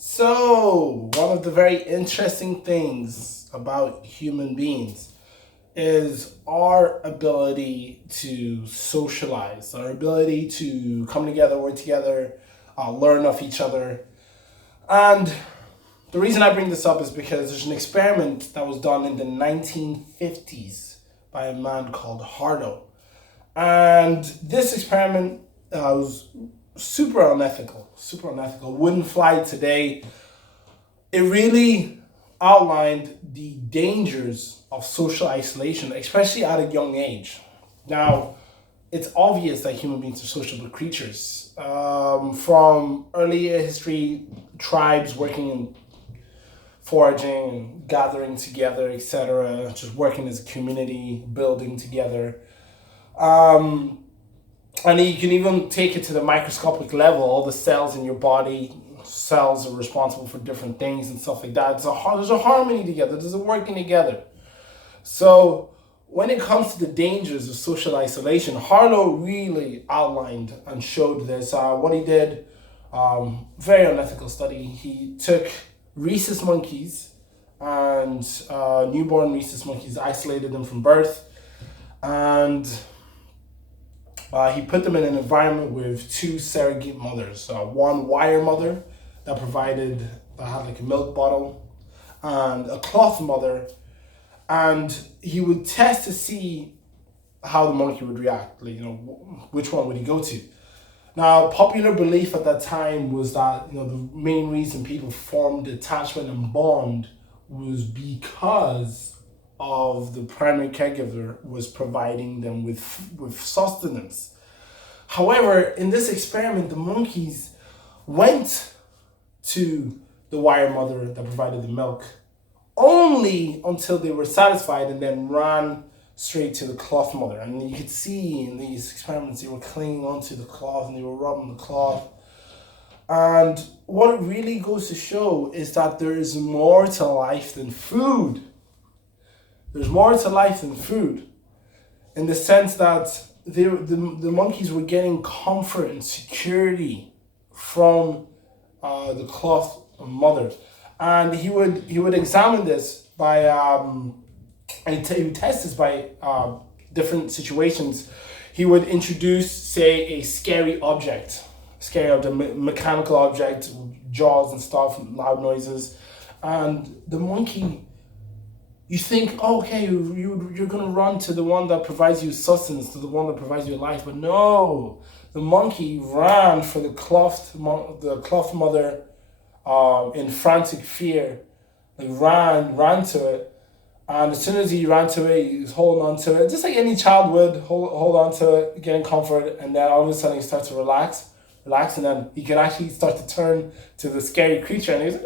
So, one of the very interesting things about human beings is our ability to socialize, our ability to come together, work together, learn off each other. And the reason I bring this up is because there's an experiment that was done in the 1950s by a man called Harlow. And this experiment was super unethical, wouldn't fly today. It really outlined the dangers of social isolation, especially at a young age. Now, it's obvious that human beings are sociable creatures. From early history, tribes working in foraging and gathering together, etc., just working as a community, building together. Um, and you can even take it to the microscopic level. All the cells in your body, cells are responsible for different things and stuff like that. There's a harmony together. There's a working together. So when it comes to the dangers of social isolation, Harlow really outlined and showed this. What he did, very unethical study. He took rhesus monkeys and newborn rhesus monkeys, isolated them from birth, and he put them in an environment with two surrogate mothers. One wire mother that had like a milk bottle, and a cloth mother, and he would test to see how the monkey would react. Like, which one would he go to? Now, popular belief at that time was that the main reason people formed attachment and bond was because of the primary caregiver was providing them with sustenance. However, in this experiment, the monkeys went to the wire mother that provided the milk only until they were satisfied, and then ran straight to the cloth mother. And you could see in these experiments they were clinging onto the cloth and they were rubbing the cloth. And what it really goes to show is that there is more to life than food. There's more to life than food, in the sense that the monkeys were getting comfort and security from the cloth mother. And he would examine this by and he would test this by different situations. He would introduce, say, a scary object, mechanical object, jaws and stuff, loud noises, and the monkey. You think, oh, okay, you're gonna run to the one that provides you sustenance, to the one that provides you life, but no, the monkey ran for the cloth mother, in frantic fear. Like ran to it, and as soon as he ran to it, he was holding on to it, just like any child would hold on to it, getting comfort, and then all of a sudden he starts to relax, and then he can actually start to turn to the scary creature, and he's like,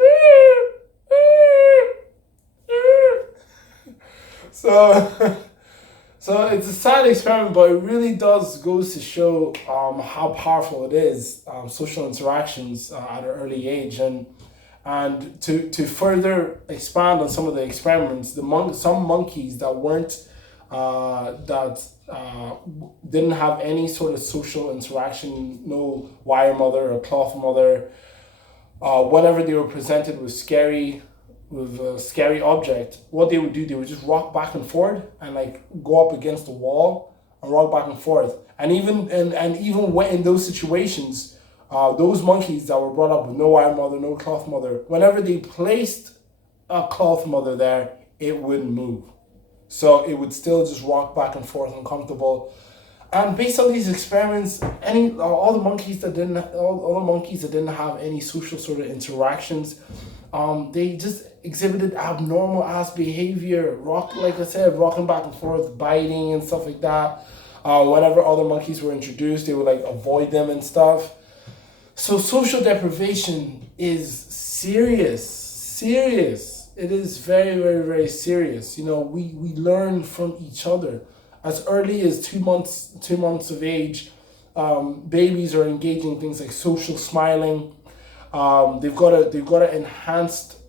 so. So it's a sad experiment, but it really goes to show how powerful it is, social interactions at an early age. And to further expand on some of the experiments, some monkeys that weren't that didn't have any sort of social interaction, no wire mother or cloth mother, whenever they were presented with a scary object, what they would do, they would just rock back and forth and like go up against the wall and rock back and forth. And even when in those situations, those monkeys that were brought up with no wire mother, no cloth mother, whenever they placed a cloth mother there, it wouldn't move. So it would still just rock back and forth uncomfortable. And based on these experiments, all the monkeys that didn't have any social sort of interactions, they just exhibited abnormal ass behavior, like I said, rocking back and forth, biting and stuff like that. Whenever other monkeys were introduced, they would like avoid them and stuff. So social deprivation is serious. It is very, very, very serious. We learn from each other. As early as 2 months of age, babies are engaging in things like social smiling. They've got a enhanced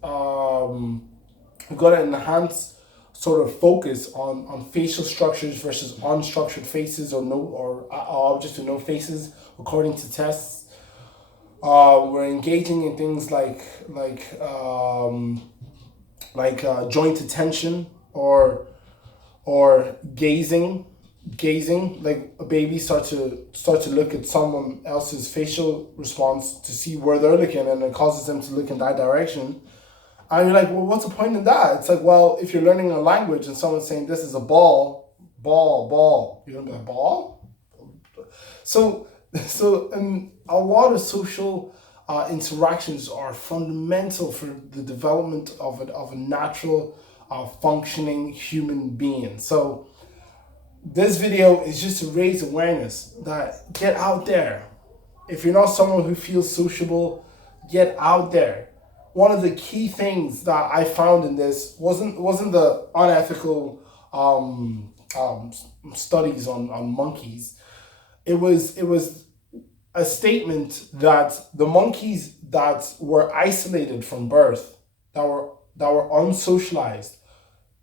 sort of focus on facial structures versus unstructured faces or objects with no faces, according to tests. We're engaging in things like joint attention or gazing, like a baby start to look at someone else's facial response to see where they're looking, and it causes them to look in that direction. And you're like, well, what's the point in that? It's like, well, if you're learning a language and someone's saying this is a ball, you're gonna be like, ball? So a lot of social interactions are fundamental for the development of a natural functioning human being. So this video is just to raise awareness that get out there. If you're not someone who feels sociable, get out there. One of the key things that I found in this wasn't the unethical studies on monkeys. It was a statement that the monkeys that were isolated from birth, that were unsocialized,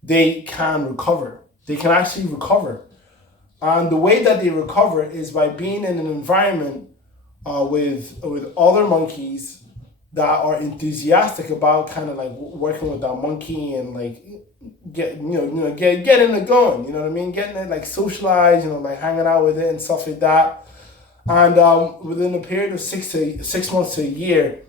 they can recover. They can actually recover. And the way that they recover is by being in an environment with other monkeys that are enthusiastic about kind of like working with that monkey and like getting it going, you know what I mean? Getting it like socialized, like hanging out with it and stuff like that. And within a period of 6 months to a year,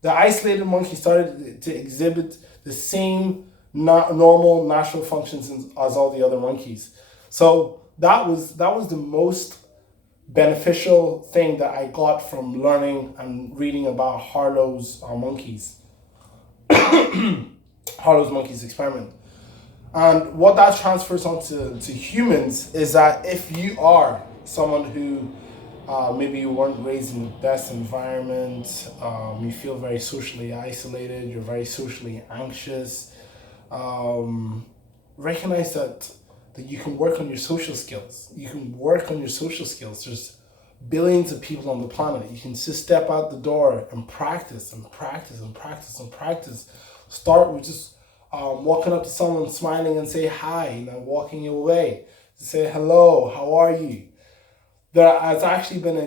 the isolated monkey started to exhibit the same normal natural functions as all the other monkeys. So that was the most beneficial thing that I got from learning and reading about Harlow's monkeys. Harlow's monkeys experiment. And what that transfers onto to humans is that if you are someone who maybe you weren't raised in the best environment, you feel very socially isolated, you're very socially anxious, recognize that you can work on your social skills. You can work on your social skills. There's billions of people on the planet. You can just step out the door and practice and practice and practice and practice. Start with just walking up to someone, smiling and say hi, and then walking away. Say hello, how are you? There has actually been a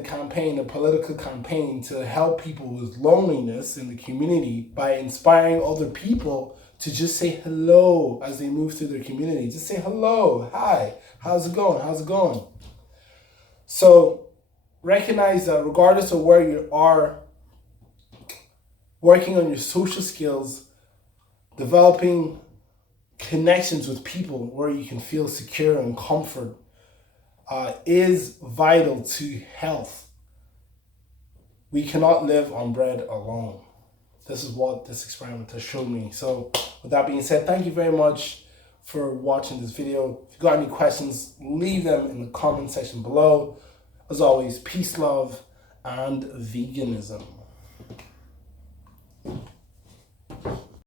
political campaign to help people with loneliness in the community by inspiring other people to just say hello as they move through their community. Just say hello, hi, how's it going? So recognize that regardless of where you are, working on your social skills, developing connections with people where you can feel secure and comfort is vital to health. We cannot live on bread alone. This is what this experiment has shown me. So with that being said, thank you very much for watching this video. If you got any questions, leave them in the comment section below. As always, peace, love, and veganism.